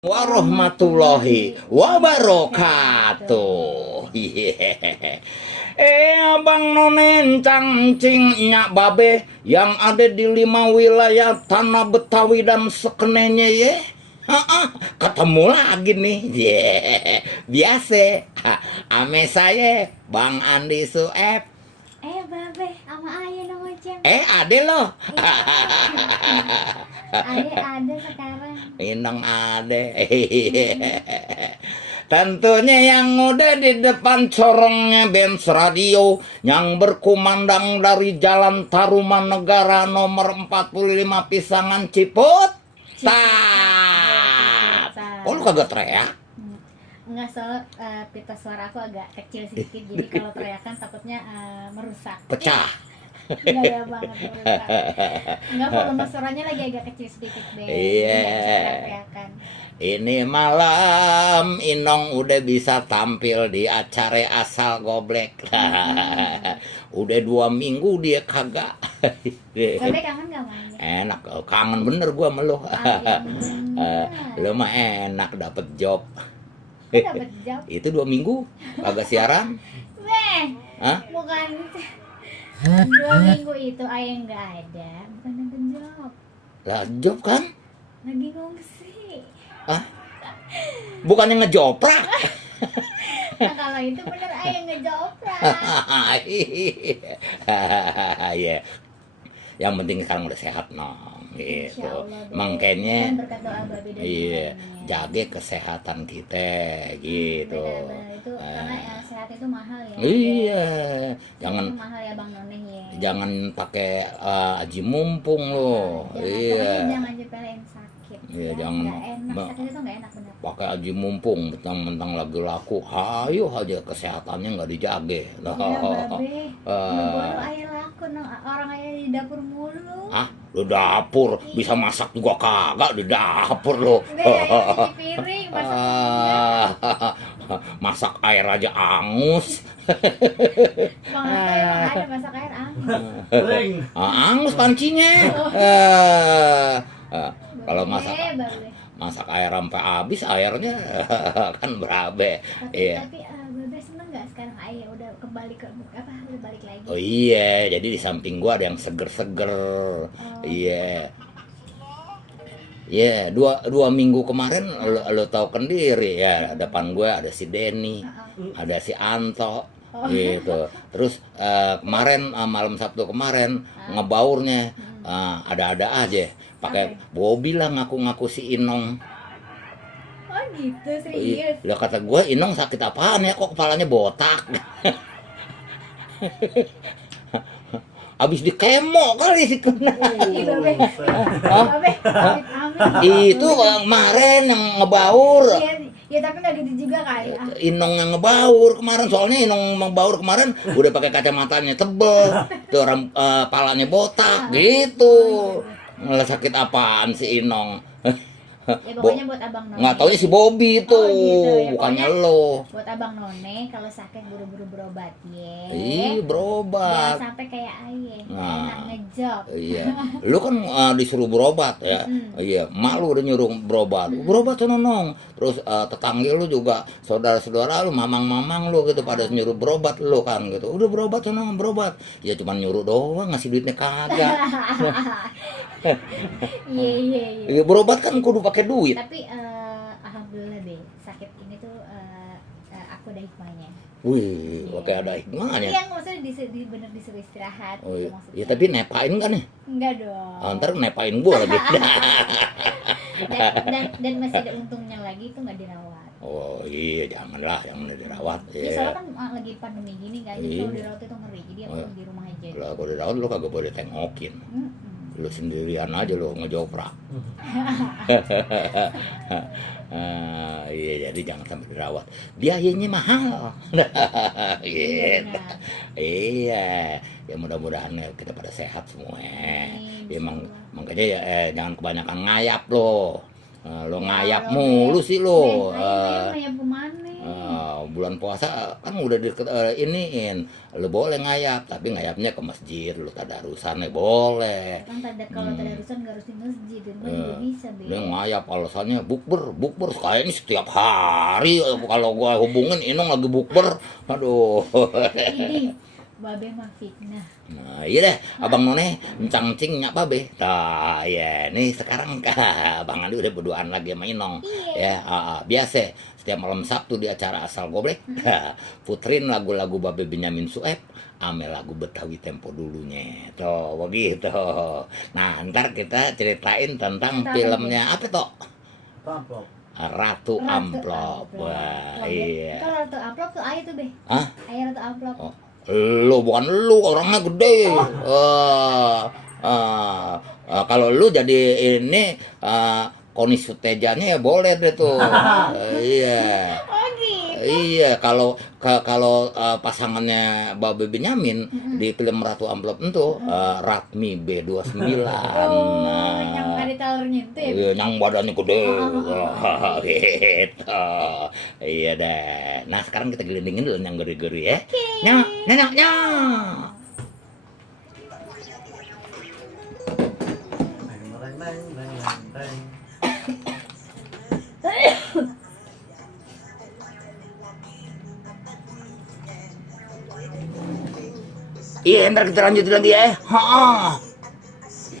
Warahmatullahi wabarakatuh. Abang nonen cangcing nyak babe yang ada di 5 wilayah tanah Betawi dan sekenenya ye. Ketemu lagi nih. Biasa. Ame saya Bang Andi Sueb. Babe, sama ayah no ngoceng. Ade lo. Ayah ada sekarang. Inang ade. Tentunya yang udah di depan corongnya Benz Radio yang berkumandang dari Jalan Tarumanegara nomor 45 Pisangan Ciput. Oh lu kagak teriak? Enggak, pita suara aku agak kecil sedikit, jadi kalau teriakan takutnya merusak. Pecah. Gaya banget merusak. Enggak, volume suaranya lagi agak kecil sedikit deh. Iya. Ini malam Inong udah bisa tampil di acara Asal Goblek. Udah 2 minggu dia kagak. Babe kangen gak mainnya? Enak, kangen bener gua sama lo. Lo mah enak dapet job. Dapet job? Itu 2 minggu kagak siaran. Hah? Bukan 2 minggu itu ayah nggak ada, bukan nonton job. Lah job kan? Lagi ngungsi. Bukannya ngejoprak. Nah kalau itu bener ayah ngejoprak. Iya. Yang penting sekarang udah sehat nong gitu. Makanya iya, jaga kesehatan kita gitu. Benar, itu karena sehat itu mahal ya. Iya. Jangan mahal ya Bang Noneng ya. Jangan pakai aji mumpung lo. Iya. Jangan nyepelin sakit. Iya, ya. jangan sakit itu nggak enak benar. Pakai aji mumpung mentang-mentang lagi laku. Ayo aja kesehatannya nggak dijaga. Iya, Babe. Baru ayah laku orang ayah di dapur mulu. Lu dapur bisa masak juga kagak di dapur lo. Piring masak air aja angus. Bang Hatta emang ada masak air angus. Angus pancinya. Kalau masak air sampai habis airnya kan berabe. Tapi Babe seneng nggak sekarang ayah udah kembali ke udah balik lagi? Oh iya, jadi di samping gua ada yang seger-seger. Iya. Iya, 2 minggu kemarin lo tau kendiri ya, depan gue ada si Denny, ada si Anto, gitu. Terus kemarin malam Sabtu kemarin ngebaurnya ada-ada aja, pakai Bobby lah ngaku-ngaku si Inong. Oh gitu, serius? Lah kata gue Inong sakit apaan ya, kok kepalanya botak? Abis di kemo kali sih kena. Itu kemarin yang ngebaur. Ya tapi nggak gitu juga kali. Inong yang ngebaur kemarin, soalnya Inong ngebaur kemarin udah pakai kacamatanya tebel, tuh palanya botak gitu. Sakit apaan si Inong? Ya pokoknya buat Abang None. Nggak taunya si Bobby itu, gitu, ya, bukannya lo. Buat Abang None kalau sakit buru-buru berobat ya. Iya, berobat. Jangan sampai kayak ayah, enak ngejob. Iya, lu kan disuruh berobat ya. Iya, mak lu udah nyuruh berobat. Berobat sono nong. Terus tetangga lu juga, saudara-saudara lu, mamang-mamang lu gitu pada nyuruh berobat lu kan gitu. Udah berobat sono, berobat. Ya cuman nyuruh doang, ngasih duitnya kagak. Iya. Berobat kan kudu pakai duit. Tapi alhamdulillah deh, sakit ini tuh aku ada hikmahnya. Wih, oke ada hikmahnya. Iya, maksudnya bener disuruh istirahat. Oh iya. Ya tapi nepain kan ya? Enggak dong. Ntar nepain gua lagi. dan masih ada untungnya lagi itu nggak dirawat. Oh iya, janganlah yang udah dirawat. Ya soalnya kan lagi pandemi gini kan, jadi kalau dirawat itu ngeri. Jadi aku di rumah aja. Kalau dirawat lu kagak boleh tengokin. Lu sendirian aja lu ngejoprak. Iya, jadi jangan sampai dirawat. Biayanya mahal. Gitu. Iya, ya mudah-mudahan kita pada sehat semua. Ya makanya ya jangan kebanyakan ngayap lo. Lo ngayap mulu sih lo. Ngayap kemana? bulan puasa kan udah iniin, lu boleh ngayap, tapi ngayapnya ke masjid, lu tadarusan boleh. Kan kalau tadarusan nggak harus di masjid, di rumah juga bisa, Be. Dia ngayap alasannya bukber kayak ini setiap hari kalau gua hubungin Inong lagi bukber. Aduh. Ini Babe mah fitnah. Nah, iya deh, Abang None mencangcing nya Babe. Tah, ya nih sekarang Bang Andi udah berduaan lagi sama Inong. Ya, biasa setiap malam Sabtu di acara Asal Goblek puterin lagu-lagu Babe Benyamin Sueb ame lagu Betawi tempo dulunya. Tuh, begitu. Nah, ntar kita ceritain tentang filmnya apa toh? Amplop. Ratu Amplop. Wah, iya. Kalau Ratu Amplop tuh ayah tuh, Be. Hah? Ayah Ratu Amplop. Oh. Lu bukan lu, orangnya gede. Kalau lu jadi ini Koni Sutejanya ya boleh deh tuh. Iya. Oh gitu. Iya, kalau pasangannya Babe Benyamin di film Ratu Amplop itu Ratmi B29. Yang nggak di talernya itu ya. Iya, yang badannya gede. Gitu. Iya deh. Nah, sekarang kita gelindingin dulu yang geri-geri ya. Nyak. Iya, ntar kita lanjutin lagi ya.